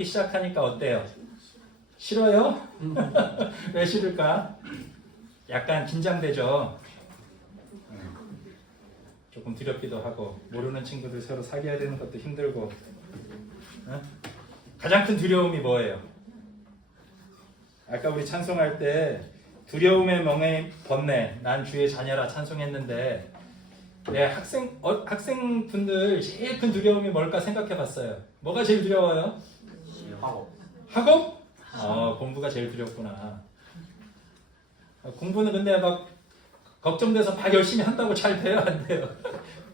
학기 시작하니까 어때요? 싫어요? 왜 싫을까? 약간 긴장되죠. 조금 두렵기도 하고 모르는 친구들 서로 사귀어야 되는 것도 힘들고. 가장 큰 두려움이 뭐예요? 아까 우리 찬송할 때 두려움의 멍에 벗네 난 주의 자녀라 찬송했는데 학생분들 제일 큰 두려움이 뭘까 생각해봤어요. 뭐가 제일 두려워요? 학업? 공부가 제일 두렵구나. 공부는 근데 막 걱정돼서 막 열심히 한다고 잘 돼요? 안 돼요?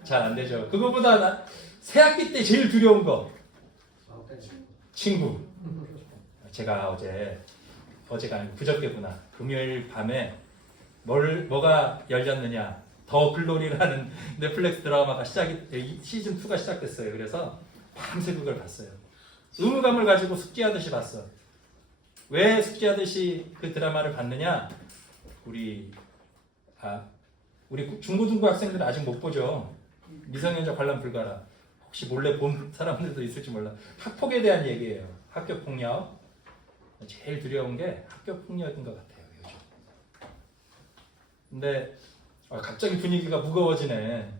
잘 안 되죠. 그거보다 새학기 때 제일 두려운 거 친구. 제가 어제가 아니고 그저께구나. 금요일 밤에 뭐가 열렸느냐. 더 글로리라는 넷플릭스 드라마가 시즌 2가 시작됐어요. 그래서 밤새 그걸 봤어요. 의무감을 가지고 숙제하듯이 봤어. 왜 숙제하듯이 그 드라마를 봤느냐? 우리 중고등부 학생들은 아직 못 보죠. 미성년자 관람 불가라. 혹시 몰래 본 사람들도 있을지 몰라. 학폭에 대한 얘기예요. 학교 폭력. 제일 두려운 게 학교 폭력인 것 같아요. 요즘. 근데 갑자기 분위기가 무거워지네.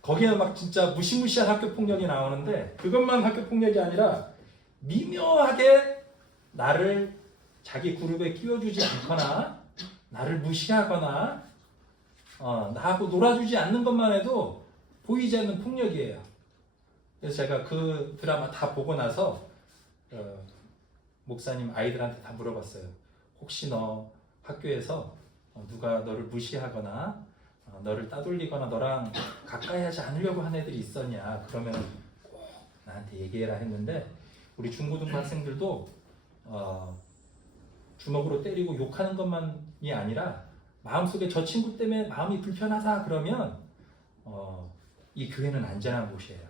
거기에 막 진짜 무시무시한 학교 폭력이 나오는데 그것만 학교 폭력이 아니라 미묘하게 나를 자기 그룹에 끼워주지 않거나 나를 무시하거나 나하고 놀아주지 않는 것만 해도 보이지 않는 폭력이에요. 그래서 제가 그 드라마 다 보고 나서 목사님 아이들한테 다 물어봤어요. 혹시 너 학교에서 누가 너를 무시하거나 너를 따돌리거나 너랑 가까이 하지 않으려고 하는 애들이 있었냐? 그러면 꼭 나한테 얘기해라 했는데 우리 중고등부 학생들도 주먹으로 때리고 욕하는 것만이 아니라 마음속에 저 친구 때문에 마음이 불편하다 그러면 이 교회는 안전한 곳이에요.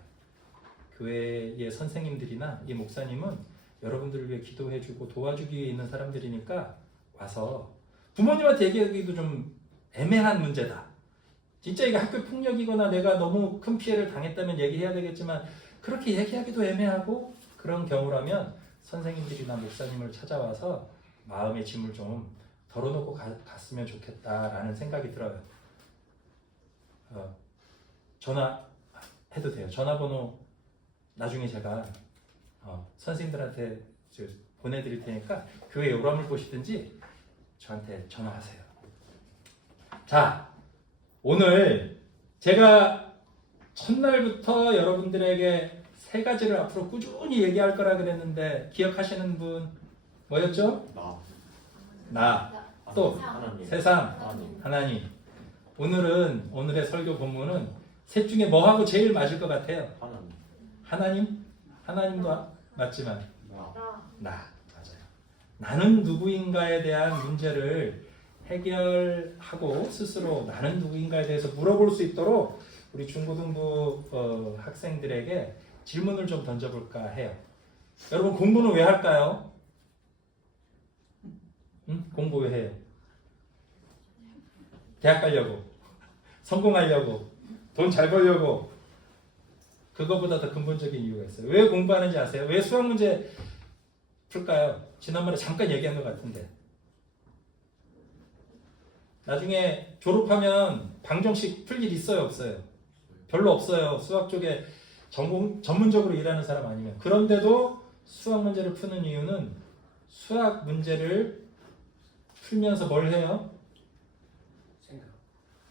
교회의 선생님들이나 이 목사님은 여러분들을 위해 기도해주고 도와주기 위해 있는 사람들이니까 와서 부모님한테 얘기하기도 좀 애매한 문제다. 진짜 이게 학교 폭력이거나 내가 너무 큰 피해를 당했다면 얘기해야 되겠지만 그렇게 얘기하기도 애매하고 그런 경우라면 선생님들이나 목사님을 찾아와서 마음의 짐을 좀 덜어놓고 갔으면 좋겠다라는 생각이 들어요. 전화해도 돼요. 전화번호 나중에 제가 선생님들한테 보내드릴 테니까 교회 요람을 보시든지 저한테 전화하세요. 자, 오늘 제가 첫날부터 여러분들에게 세 가지를 앞으로 꾸준히 얘기할 거라 그랬는데 기억하시는 분 뭐였죠? 또 하나님. 세상, 하나님. 오늘의 설교 본문은 셋 중에 뭐하고 제일 맞을 것 같아요? 하나님? 하나님도 맞지만 나 맞아요. 나는 누구인가에 대한 문제를 해결하고 스스로 나는 누구인가에 대해서 물어볼 수 있도록 우리 중고등부 학생들에게 질문을 좀 던져볼까 해요. 여러분 공부는 왜 할까요? 공부 왜 해요? 대학 가려고, 성공하려고, 돈 잘 벌려고. 그거보다 더 근본적인 이유가 있어요. 왜 공부하는지 아세요? 왜 수학 문제 풀까요? 지난번에 잠깐 얘기한 것 같은데. 나중에 졸업하면 방정식 풀 일 있어요, 없어요? 별로 없어요. 수학 쪽에 전문적으로 일하는 사람 아니면. 그런데도 수학 문제를 푸는 이유는 수학 문제를 풀면서 뭘 해요?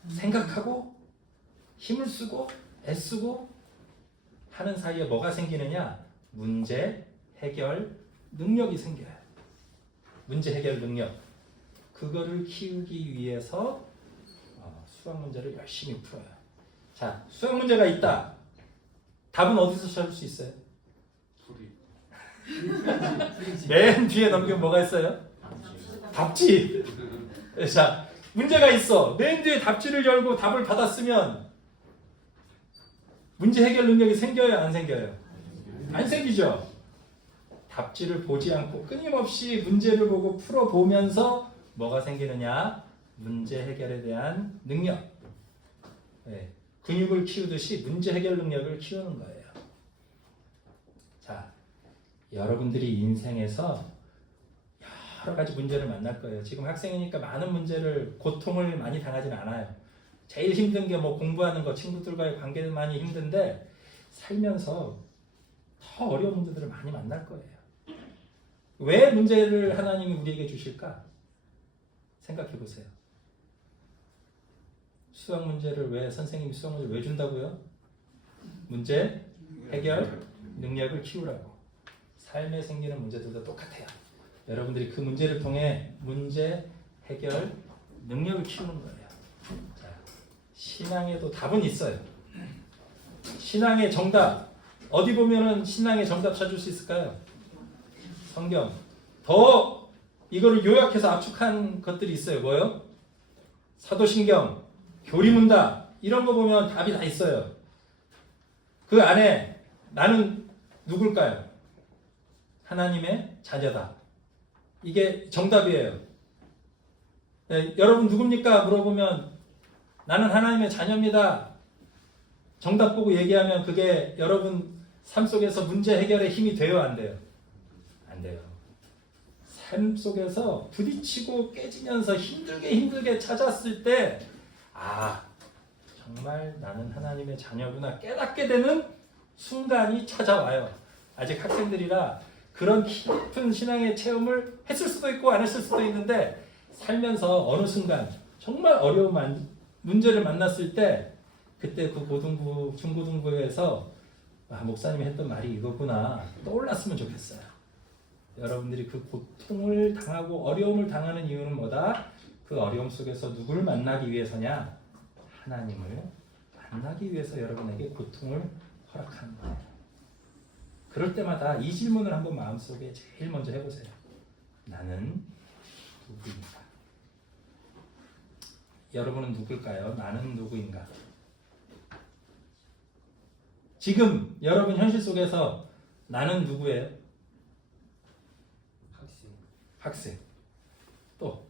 생각하고 힘을 쓰고 애쓰고 하는 사이에 뭐가 생기느냐? 문제 해결 능력이 생겨요. 문제 해결 능력. 그거를 키우기 위해서 수학 문제를 열심히 풀어요. 자, 수학 문제가 있다. 답은 어디서 찾을 수 있어요? 맨 뒤에 넘기면 뭐가 있어요? 답지. 자, 문제가 있어. 맨 뒤에 답지를 열고 답을 받았으면 문제 해결 능력이 생겨요, 안 생겨요? 안 생기죠. 답지를 보지 않고 끊임없이 문제를 보고 풀어보면서 뭐가 생기느냐? 문제 해결에 대한 능력. 네. 근육을 키우듯이 문제 해결 능력을 키우는 거예요. 자, 여러분들이 인생에서 여러 가지 문제를 만날 거예요. 지금 학생이니까 많은 문제를, 고통을 많이 당하진 않아요. 제일 힘든 게 뭐 공부하는 거, 친구들과의 관계는 많이 힘든데 살면서 더 어려운 문제들을 많이 만날 거예요. 왜 문제를 하나님이 우리에게 주실까? 생각해 보세요. 수학 문제를 왜 선생님이 수학 문제를 왜 준다고요? 문제 해결 능력을 키우라고. 삶에 생기는 문제들도 똑같아요. 여러분들이 그 문제를 통해 문제 해결 능력을 키우는 거예요. 자, 신앙에도 답은 있어요. 신앙의 정답 어디 보면은 신앙의 정답 찾을 수 있을까요? 성경. 더 이거를 요약해서 압축한 것들이 있어요. 뭐요? 사도신경, 교리문답 이런 거 보면 답이 다 있어요. 그 안에 나는 누굴까요? 하나님의 자녀다. 이게 정답이에요. 네, 여러분 누굽니까? 물어보면 나는 하나님의 자녀입니다. 정답 보고 얘기하면 그게 여러분 삶 속에서 문제 해결에 힘이 돼요? 안 돼요? 안 돼요. 삶 속에서 부딪히고 깨지면서 힘들게 찾았을 때 정말 나는 하나님의 자녀구나 깨닫게 되는 순간이 찾아와요. 아직 학생들이라 그런 깊은 신앙의 체험을 했을 수도 있고 안 했을 수도 있는데 살면서 어느 순간 정말 어려운 문제를 만났을 때 그때 그 고등부, 중고등부에서 목사님이 했던 말이 이거구나 떠올랐으면 좋겠어요. 여러분들이 그 고통을 당하고 어려움을 당하는 이유는 뭐다? 그 어려움 속에서 누구를 만나기 위해서냐? 하나님을 만나기 위해서 여러분에게 고통을 허락하는 거예요. 그럴 때마다 이 질문을 한번 마음속에 제일 먼저 해보세요. 나는 누구인가? 여러분은 누굴까요? 나는 누구인가? 지금 여러분 현실 속에서 나는 누구예요? 학생. 또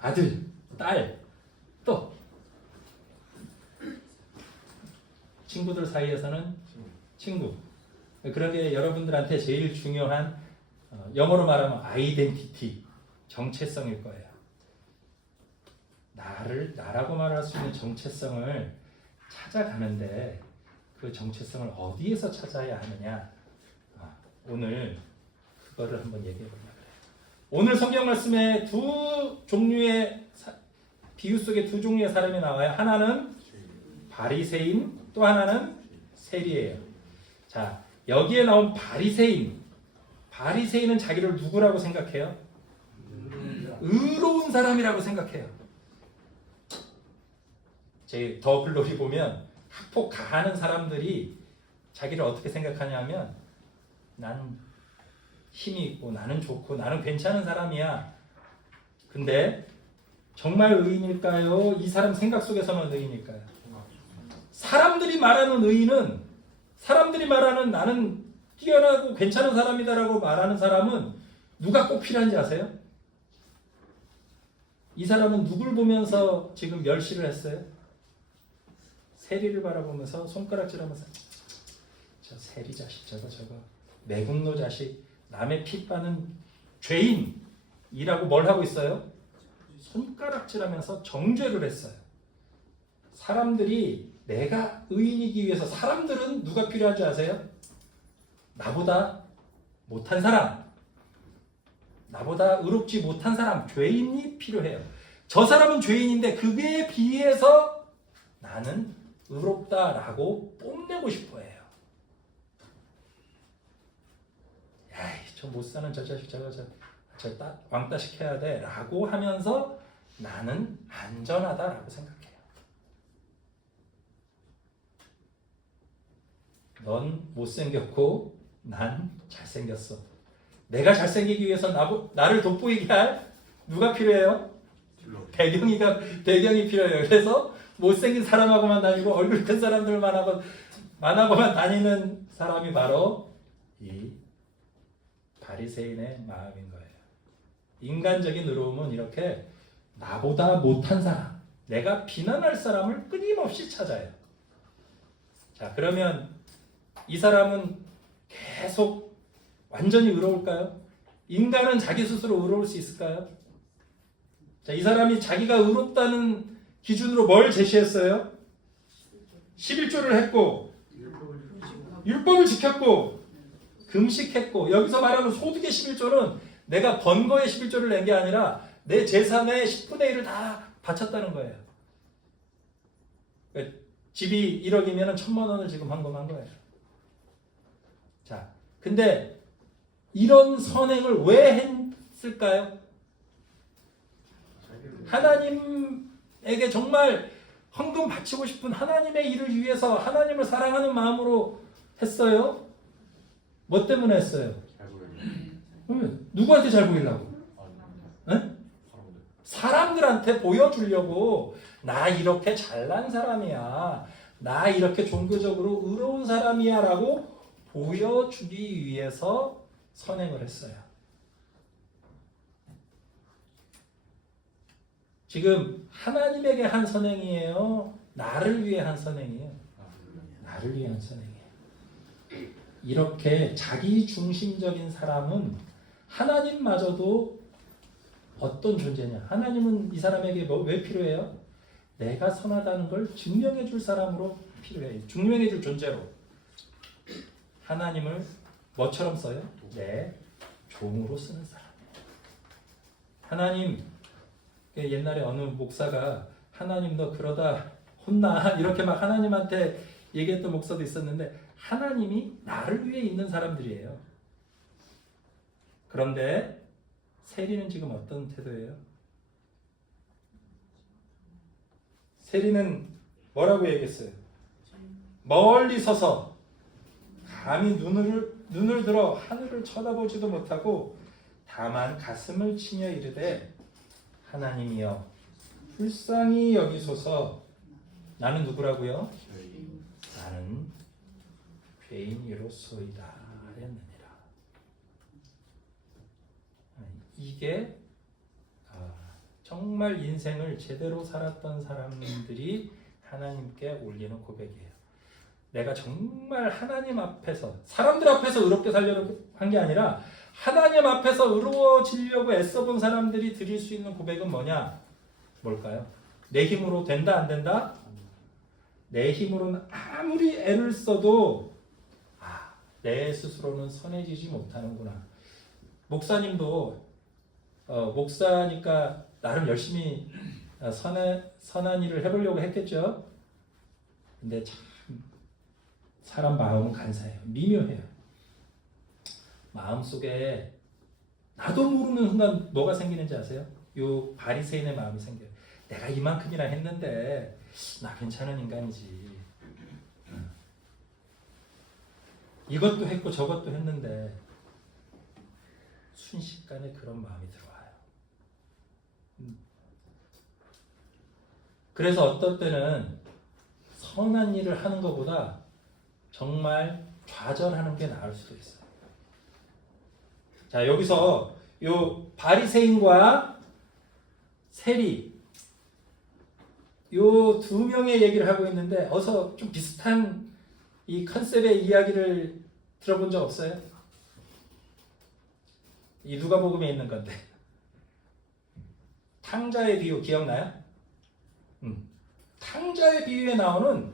아들, 딸. 또 친구들 사이에서는 친구. 그러게 여러분들한테 제일 중요한 영어로 말하면 아이덴티티, 정체성일 거예요. 나라고 말할 수 있는 정체성을 찾아가는데 그 정체성을 어디에서 찾아야 하느냐? 오늘 그거를 한번 얘기해 보려고 해요. 오늘 성경 말씀에 두 종류의 비유 속에 두 종류의 사람이 나와요. 하나는 바리새인, 또 하나는 세리예요. 자, 여기에 나온 바리새인은 자기를 누구라고 생각해요? 의로운 사람이라고 생각해요. 제 더 글로리 보면 학폭 가하는 사람들이 자기를 어떻게 생각하냐면 난 힘이 있고 나는 좋고 나는 괜찮은 사람이야. 근데 정말 의인일까요? 이 사람 생각 속에서만 의인일까요? 사람들이 말하는 의인은, 사람들이 말하는 나는 뛰어나고 괜찮은 사람이다라고 말하는 사람은 누가 꼭 필요한지 아세요? 이 사람은 누굴 보면서 지금 멸시를 했어요? 세리를 바라보면서 손가락질하면서 저 세리 자식 저거 매국노 자식 남의 피 빠는 죄인이라고 뭘 하고 있어요? 손가락질하면서 정죄를 했어요. 사람들이 내가 의인이기 위해서 사람들은 누가 필요한지 아세요? 나보다 못한 사람, 나보다 의롭지 못한 사람, 죄인이 필요해요. 저 사람은 죄인인데 그에 비해서 나는 의롭다라고 뽐내고 싶어 해요. 야이, 저 못 사는 저 자식 저 왕따 시켜야 돼 라고 하면서 나는 안전하다라고 생각해요. 넌 못생겼고 난 잘생겼어. 내가 잘생기기 위해서 나를 돋보이게 할 누가 필요해요? 배경이 필요해요. 그래서 못생긴 사람하고만 다니고 얼굴 큰 사람들만 하고만 다니는 사람이 바로 이 바리새인의 마음인 거예요. 인간적인 의로움은 이렇게 나보다 못한 사람, 내가 비난할 사람을 끊임없이 찾아요. 자, 그러면 이 사람은 계속 완전히 의로울까요? 인간은 자기 스스로 의로울 수 있을까요? 자, 이 사람이 자기가 의롭다는 기준으로 뭘 제시했어요? 11조를 했고 율법을 지켰고 금식했고, 여기서 말하는 소득의 11조는 내가 번 거에 11조를 낸 게 아니라 내 재산의 10분의 1을 다 바쳤다는 거예요. 그러니까 집이 1억이면 1,000만 원을 지금 헌금한 거예요. 자, 근데 이런 선행을 왜 했을까요? 하나님에게 정말 헌금 바치고 싶은 하나님의 일을 위해서 하나님을 사랑하는 마음으로 했어요? 뭐 때문에 했어요? 누구한테 잘 보이려고? 네? 사람들한테 보여주려고. 나 이렇게 잘난 사람이야, 나 이렇게 종교적으로 의로운 사람이야 라고 보여주기 위해서 선행을 했어요. 지금 하나님에게 한 선행이에요? 나를 위해 한 선행이에요? 나를 위해 한 선행이에요. 이렇게 자기 중심적인 사람은 하나님마저도 어떤 존재냐? 하나님은 이 사람에게 왜 필요해요? 내가 선하다는 걸 증명해 줄 사람으로 필요해요. 증명해 줄 존재로. 하나님을 뭐처럼 써요? 내 종으로 쓰는 사람. 하나님, 옛날에 어느 목사가 하나님 너 그러다 혼나 이렇게 막 하나님한테 얘기했던 목사도 있었는데, 하나님이 나를 위해 있는 사람들이에요. 그런데 세리는 지금 어떤 태도예요? 세리는 뭐라고 얘기했어요? 멀리 서서 감히 눈을 들어 하늘을 쳐다보지도 못하고 다만 가슴을 치며 이르되 하나님이여 불쌍히 여기소서. 나는 누구라고요? 나는 죄인이로소이다 하였느니라. 이게 정말 인생을 제대로 살았던 사람들이 하나님께 올리는 고백이에요. 내가 정말 하나님 앞에서, 사람들 앞에서 의롭게 살려고 한 게 아니라 하나님 앞에서 의로워지려고 애써본 사람들이 드릴 수 있는 고백은 뭐냐? 뭘까요? 내 힘으로 된다 안 된다? 내 힘으로는 아무리 애를 써도 내 스스로는 선해지지 못하는구나. 목사님도 목사니까 나름 열심히 선한 일을 해보려고 했겠죠. 근데 참 사람 마음은 간사해요. 미묘해요. 마음속에 나도 모르는 순간 뭐가 생기는지 아세요? 요 바리새인의 마음이 생겨요. 내가 이만큼이나 했는데 나 괜찮은 인간이지. 이것도 했고 저것도 했는데 순식간에 그런 마음이 들어와요. 그래서 어떤 때는 선한 일을 하는 것보다 정말 좌절하는 게 나을 수도 있어요. 자, 여기서 요 바리새인과 세리 요 두 명의 얘기를 하고 있는데, 어서 좀 비슷한 이 컨셉의 이야기를 들어본 적 없어요? 이 누가복음에 있는 건데 탕자의 비유 기억나요? 탕자의 비유에 나오는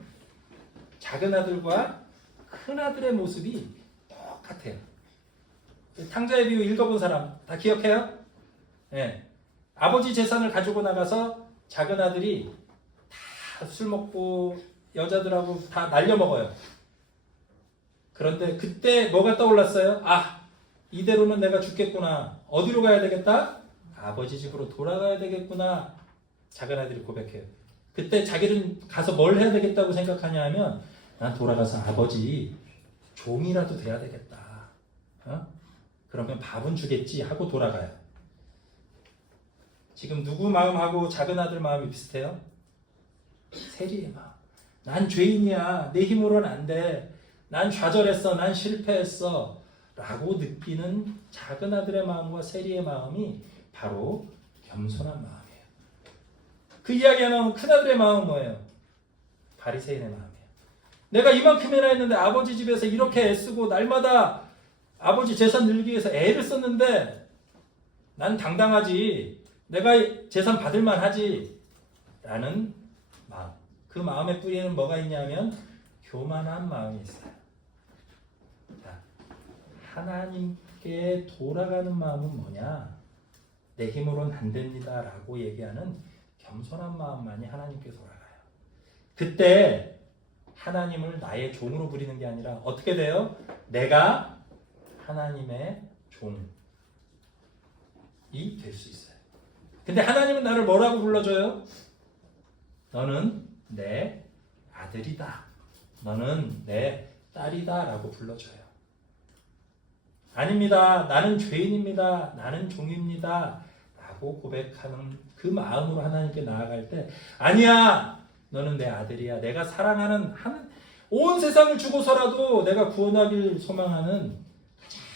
작은 아들과 큰 아들의 모습이 똑같아요. 탕자의 비유 읽어본 사람 다 기억해요? 네. 아버지 재산을 가지고 나가서 작은 아들이 다 술 먹고 여자들하고 다 날려먹어요. 그런데 그때 뭐가 떠올랐어요? 이대로는 내가 죽겠구나. 어디로 가야 되겠다? 아버지 집으로 돌아가야 되겠구나. 작은 아들이 고백해요. 그때 자기는 가서 뭘 해야 되겠다고 생각하냐 하면, 난 돌아가서 아버지 종이라도 돼야 되겠다. 그러면 밥은 주겠지 하고 돌아가요. 지금 누구 마음하고 작은 아들 마음이 비슷해요? 세리의 마음. 난 죄인이야. 내 힘으로는 안 돼. 난 좌절했어. 난 실패했어. 라고 느끼는 작은 아들의 마음과 세리의 마음이 바로 겸손한 마음이에요. 그 이야기에 나오는 큰 아들의 마음은 뭐예요? 바리새인의 마음이에요. 내가 이만큼이나 했는데 아버지 집에서 이렇게 애쓰고 날마다 아버지 재산 늘리기 위해서 애를 썼는데 난 당당하지. 내가 재산 받을 만하지. 라는 마음. 그 마음의 뿌리에는 뭐가 있냐면 교만한 마음이 있어요. 자, 하나님께 돌아가는 마음은 뭐냐? 내 힘으로는 안 됩니다. 라고 얘기하는 겸손한 마음만이 하나님께 돌아가요. 그때 하나님을 나의 종으로 부리는 게 아니라 어떻게 돼요? 내가 하나님의 종이 될 수 있어요. 근데 하나님은 나를 뭐라고 불러줘요? 너는 내 아들이다. 너는 내 딸이다. 라고 불러줘요. 아닙니다. 나는 죄인입니다. 나는 종입니다. 라고 고백하는 그 마음으로 하나님께 나아갈 때 아니야. 너는 내 아들이야. 내가 사랑하는 온 세상을 주고서라도 내가 구원하길 소망하는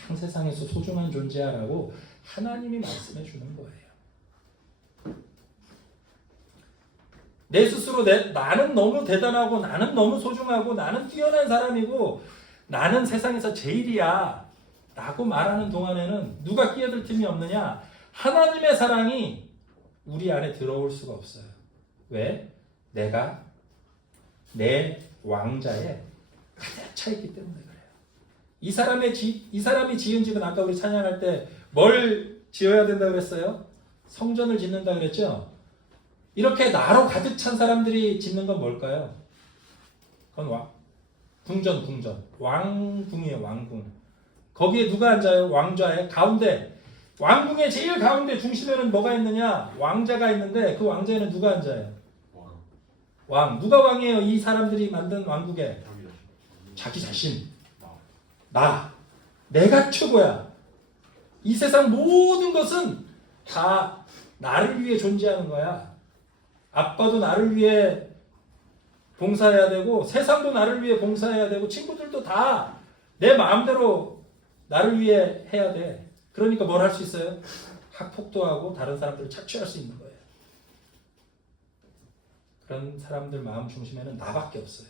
가장 세상에서 소중한 존재야. 라고 하나님이 말씀해 주는 거예요. 내 스스로 나는 너무 대단하고 나는 너무 소중하고 나는 뛰어난 사람이고 나는 세상에서 제일이야 라고 말하는 동안에는 누가 끼어들 틈이 없느냐? 하나님의 사랑이 우리 안에 들어올 수가 없어요. 왜? 내가 내 왕자에 가득 차 있기 때문에 그래요. 이 사람이 지은 집은 아까 우리 찬양할 때 뭘 지어야 된다고 그랬어요? 성전을 짓는다고 그랬죠? 이렇게 나로 가득 찬 사람들이 짓는 건 뭘까요? 그건 궁전. 왕궁이에요, 왕궁. 거기에 누가 앉아요? 왕좌의 가운데. 왕궁의 제일 가운데 중심에는 뭐가 있느냐? 왕자가 있는데 그 왕자에는 누가 앉아요? 왕. 누가 왕이에요? 이 사람들이 만든 왕국에. 자기 자신. 내가 최고야. 이 세상 모든 것은 다 나를 위해 존재하는 거야. 아빠도 나를 위해 봉사해야 되고 세상도 나를 위해 봉사해야 되고 친구들도 다 내 마음대로 나를 위해 해야 돼. 그러니까 뭘 할 수 있어요? 학폭도 하고 다른 사람들을 착취할 수 있는 거예요. 그런 사람들 마음 중심에는 나밖에 없어요.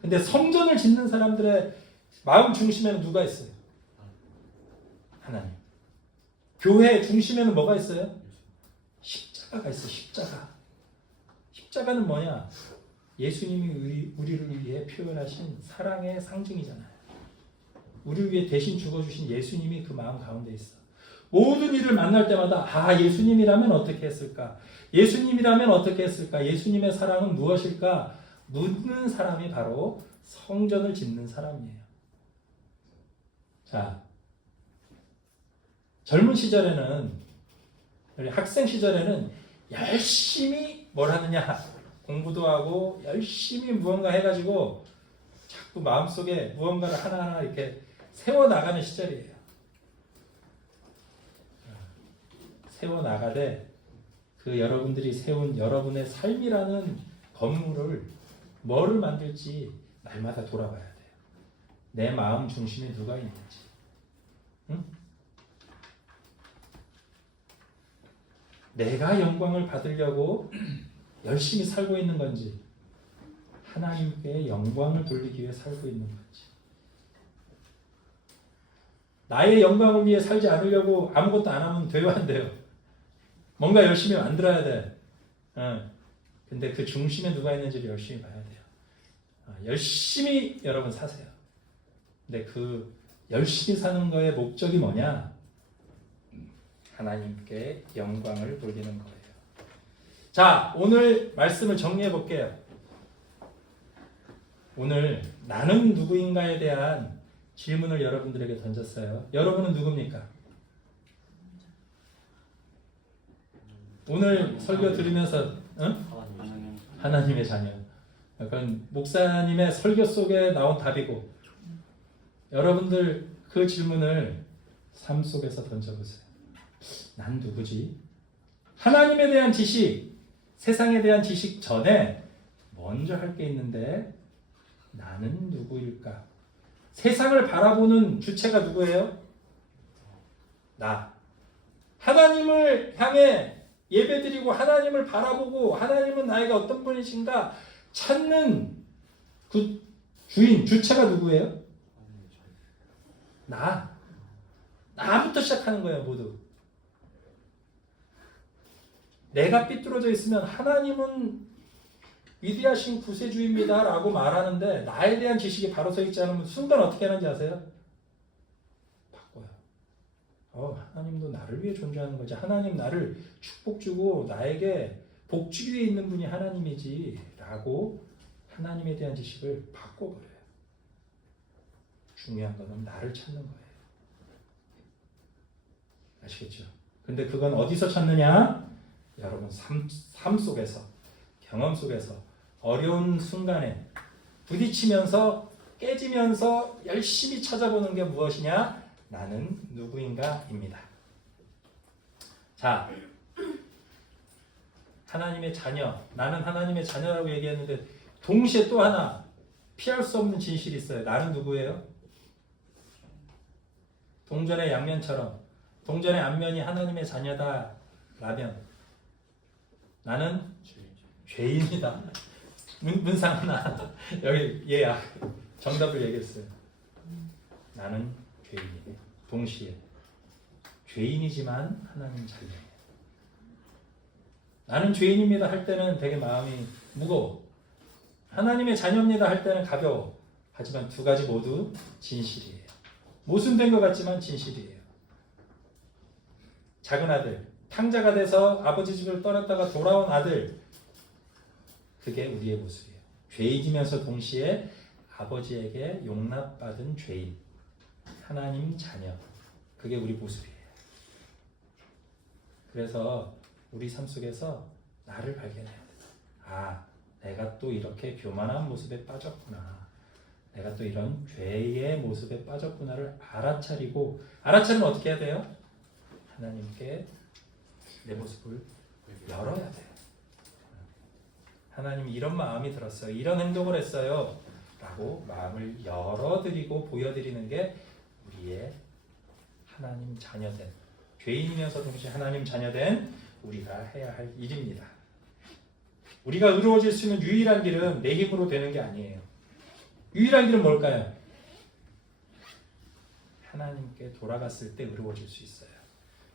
근데 성전을 짓는 사람들의 마음 중심에는 누가 있어요? 하나님. 교회 중심에는 뭐가 있어요? 십자가가 있어요. 십자가는 뭐냐? 예수님이 우리를 위해 표현하신 사랑의 상징이잖아요. 우리를 위해 대신 죽어주신 예수님이 그 마음 가운데 있어. 모든 이를 만날 때마다 예수님이라면 어떻게 했을까? 예수님이라면 어떻게 했을까? 예수님의 사랑은 무엇일까? 묻는 사람이 바로 성전을 짓는 사람이에요. 자, 젊은 시절에는, 학생 시절에는 열심히 뭘 하느냐? 공부도 하고 열심히 무언가 해가지고 자꾸 마음속에 무언가를 하나하나 이렇게 세워나가는 시절이에요. 세워나가되 그 여러분들이 세운 여러분의 삶이라는 건물을 뭐를 만들지 날마다 돌아봐야 돼요. 내 마음 중심에 누가 있는지. 응? 내가 영광을 받으려고 열심히 살고 있는 건지 하나님께 영광을 돌리기 위해 살고 있는 건지. 나의 영광을 위해 살지 않으려고 아무것도 안 하면 돼요, 안 돼요? 뭔가 열심히 만들어야 돼. 근데 그 중심에 누가 있는지를 열심히 봐야 돼요. 열심히 여러분 사세요. 근데 그 열심히 사는 거의 목적이 뭐냐? 하나님께 영광을 돌리는 거예요. 자, 오늘 말씀을 정리해 볼게요. 오늘 나는 누구인가에 대한 질문을 여러분들에게 던졌어요. 여러분은 누굽니까? 오늘 설교 들으면서 하나님의 자녀. 약간 목사님의 설교 속에 나온 답이고 여러분들 그 질문을 삶 속에서 던져보세요. 난 누구지? 하나님에 대한 지식, 세상에 대한 지식 전에 먼저 할 게 있는데 나는 누구일까? 세상을 바라보는 주체가 누구예요? 나. 하나님을 향해 예배드리고 하나님을 바라보고 하나님은 나에게 어떤 분이신가 찾는 그 주인, 주체가 누구예요? 나. 나부터 시작하는 거예요, 모두. 내가 삐뚤어져 있으면 하나님은 위대하신 구세주입니다 라고 말하는데 나에 대한 지식이 바로 서 있지 않으면 순간 어떻게 하는지 아세요? 바꿔요. 하나님도 나를 위해 존재하는 거지. 하나님 나를 축복 주고 나에게 복주 위에 있는 분이 하나님이지 라고 하나님에 대한 지식을 바꿔버려요. 중요한 거는 나를 찾는 거예요. 아시겠죠? 근데 그건 어디서 찾느냐? 여러분 삶 속에서, 경험 속에서 어려운 순간에 부딪히면서 깨지면서 열심히 찾아보는 게 무엇이냐? 나는 누구인가입니다. 자, 하나님의 자녀, 나는 하나님의 자녀라고 얘기했는데 동시에 또 하나 피할 수 없는 진실이 있어요. 나는 누구예요? 동전의 양면처럼 동전의 앞면이 하나님의 자녀다라면 나는 죄인이다. 문상 하나 여기 얘야 정답을 얘기했어요. 나는 죄인이에요. 동시에 죄인이지만 하나님 자녀예요. 나는 죄인입니다 할 때는 되게 마음이 무거워. 하나님의 자녀입니다 할 때는 가벼워. 하지만 두 가지 모두 진실이에요. 모순된 것 같지만 진실이에요. 작은 아들, 탕자가 돼서 아버지 집을 떠났다가 돌아온 아들, 그게 우리의 모습이에요. 죄인이면서 동시에 아버지에게 용납받은 죄인, 하나님 자녀, 그게 우리 모습이에요. 그래서 우리 삶 속에서 나를 발견해야 돼. 아, 내가 또 이렇게 교만한 모습에 빠졌구나. 내가 또 이런 죄의 모습에 빠졌구나를 알아차리고, 알아차리면 어떻게 해야 돼요? 하나님께 내 모습을 열어야 돼요. 하나님이 이런 마음이 들었어요. 이런 행동을 했어요. 라고 마음을 열어드리고 보여드리는 게 우리의 하나님 자녀된, 죄인이면서 동시에 하나님 자녀된 우리가 해야 할 일입니다. 우리가 의로워질 수 있는 유일한 길은 내 힘으로 되는 게 아니에요. 유일한 길은 뭘까요? 하나님께 돌아갔을 때 의로워질 수 있어요.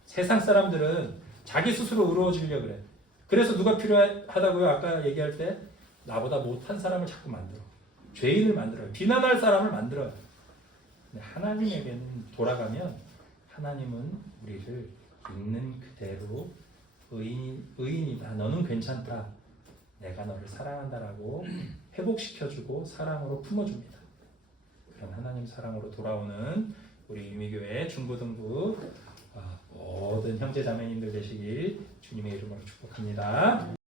세상 사람들은 자기 스스로 의로워지려고 그래. 그래서 누가 필요하다고요? 아까 얘기할 때 나보다 못한 사람을 자꾸 만들어. 죄인을 만들어요. 비난할 사람을 만들어요. 근데 하나님에게는 돌아가면 하나님은 우리를 있는 그대로 의인이다. 너는 괜찮다. 내가 너를 사랑한다라고 회복시켜주고 사랑으로 품어줍니다. 그런 하나님 사랑으로 돌아오는 우리 유미교회 중고등부 모든 형제 자매님들 되시길 주님의 이름으로 축복합니다.